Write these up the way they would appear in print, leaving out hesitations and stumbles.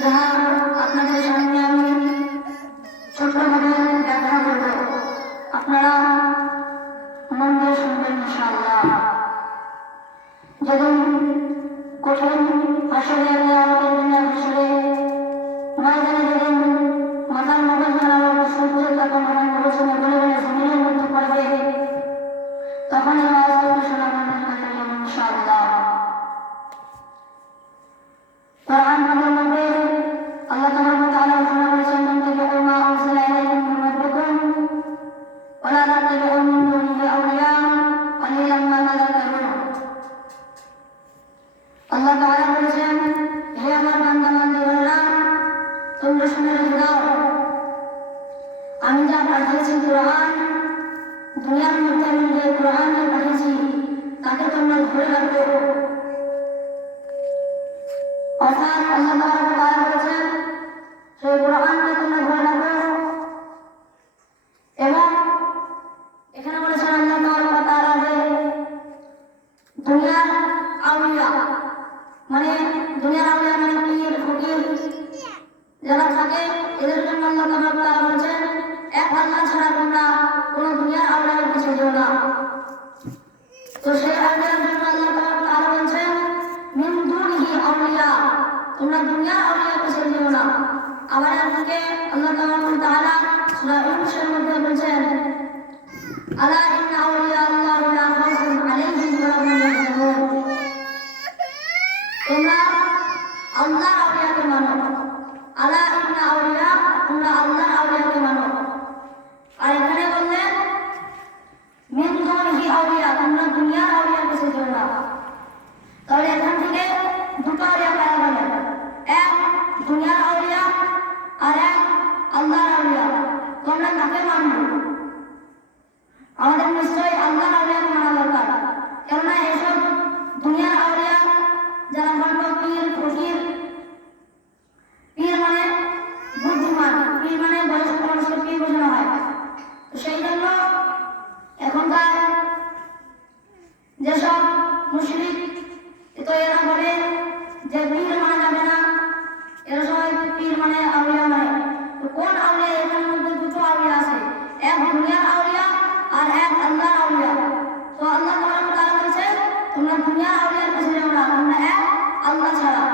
যাহা আপনাদের সামনে আমি ছোট্টভাবে ব্যাখ্যা করব, আপনারা মন দিয়ে শুনবেন ইনশাআল্লাহ। যেদিন কঠিন হাসরে আমাদের দুনিয়ার হাসরে ময়দানে যেদিন মাথার মগজ জানানোর সূর্যের তখন আমার মগজনে বলে বলে জমিনের মধ্যে পড়বে, তখন এই আওয়াজটুকু শোনা আমাদের কাছে ইনশাআল্লাহ। কোরআন পাকের মধ্যে আল্লাহ তাবারক ওয়া তাআলা ঘোষণা করেছেন, তাত্তাবিউ মা উনজিলা ইলাইকুম মিন রাব্বিকুম ওয়া লা তাত্তাবিউ মিন দুনিহি আউলিয়া কালিলাম মা তাযাক্কারুন। আল্লাহ তাআলা বলেছেন, হে আমার বান্দা বান্দীগণেরা, তোমরা শুনে রেখে দাও, আমি যা পাঠিয়েছি কোরআন, দুনিয়ার মধ্যে আমি যে কোরআনকে পাঠিয়েছি তাকে তোমরা ধরে রাখো। অর্থাৎ আল্লাহ তাবারক ওয়া তাআলা বলেছেন, সেই কোরআনকে তোমরা ধরে রাখো। এবং এখানে বলেছেন আল্লাহ তাবারক ওয়া তাআলা যে দুনিয়ার আউলিয়া মানে পীর ফকির যারা থাকে, এদের জন্য আল্লাহ তাবারক ওয়া তাআলা বলেছেন, এক আল্লাহ ছাড়া তোমরা কোনো দুনিয়ার আউলিয়ার পিছু যেও না। তো সেই আউলিয়ার জন্য আল্লাহ তাবারক ওয়া তাআলা বলেছেন, মিন দুনিহি আউলিয়া, তোমরা দুনিয়ার আউলিয়ার পিছু যেও না। আবার আজকে আল্লাহ তাবারক ওয়া তাআলা সূরা ইউনূসের মধ্যে বলেছেন, আলা ইন্না আউলিয়া আল্লাহি লা খাউফুন আলাইহিম ওয়া লা হুম ইয়াহজানুন। তোমরা আল্লাহর আউলিয়াকে মানো, আলা ইন্না আউলিয়া, তোমরা আল্লাহর আউলিয়াকে মানো। আর এখানে বললেন মিন দুনিহি আউলিয়া, তোমরা দুনিয়ার আউলিয়ার কাছে যেও না। তাহলে এখান থেকে দুটো আউলিয়া পাওয়া গেল, এক দুনিয়ার আউলিয়া আর এক আল্লাহর আউলিয়া। তোমরা কাকে মানবো? আমাদের নিশ্চয়ই আল্লাহর আউলিয়াকে মানা দরকার। কেননা এসব দুনিয়ার আউলিয়া যারা ভণ্ড পীর ফকির, পীর মানে বুদ্ধিমান, পীর মানে বয়স্ক মানুষকে পীর বোঝানো হয়। সেই জন্য এখনকার যেসব মুশরিক, তো এরা বলে যে পীর মানা যাবে না, এরা সবাই পীর মানে আউলিয়া মানে। তো কোন আউলিয়া? এখানের মধ্যে দুটো আউলিয়া আছে, এক দুনিয়ার আউলিয়া আর এক আল্লাহর আউলিয়া। তো আল্লাহ তাবারক ওয়া তাআলা বলেছেন, তোমরা দুনিয়ার আউলিয়ার কাছে যেও না, তোমরা এক আল্লাহ ছাড়া।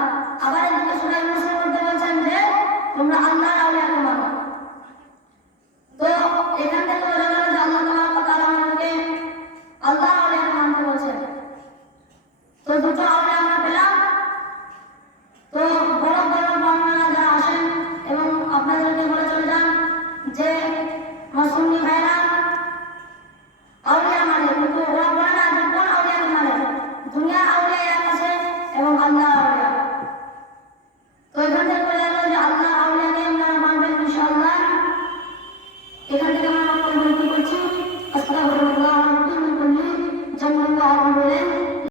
আবার এদিকে সূরা ইউনূসের মধ্যে বলেছেন যে তোমরা আল্লাহর আউলিয়াকে মানো। তো এখান থেকে বোঝা গেল যে আল্লাহ তাবারক ওয়া তাআলা আমাদেরকে আল্লাহর আউলিয়াকে মানতে বলেছেন। তো দুটো আউলিয়া আমরা পেলাম। তো বড় বড় বর্ণনা যারা আসেন এবং আপনাদেরকে বলে চলে যান যে সুন্নি ভাইরা আউলিয়া মানে, কিন্তু ওরা বলে না যে কোন আউলিয়াকে মানে। দুনিয়ার আউলিয়া এক আছে এবং আল্লাহর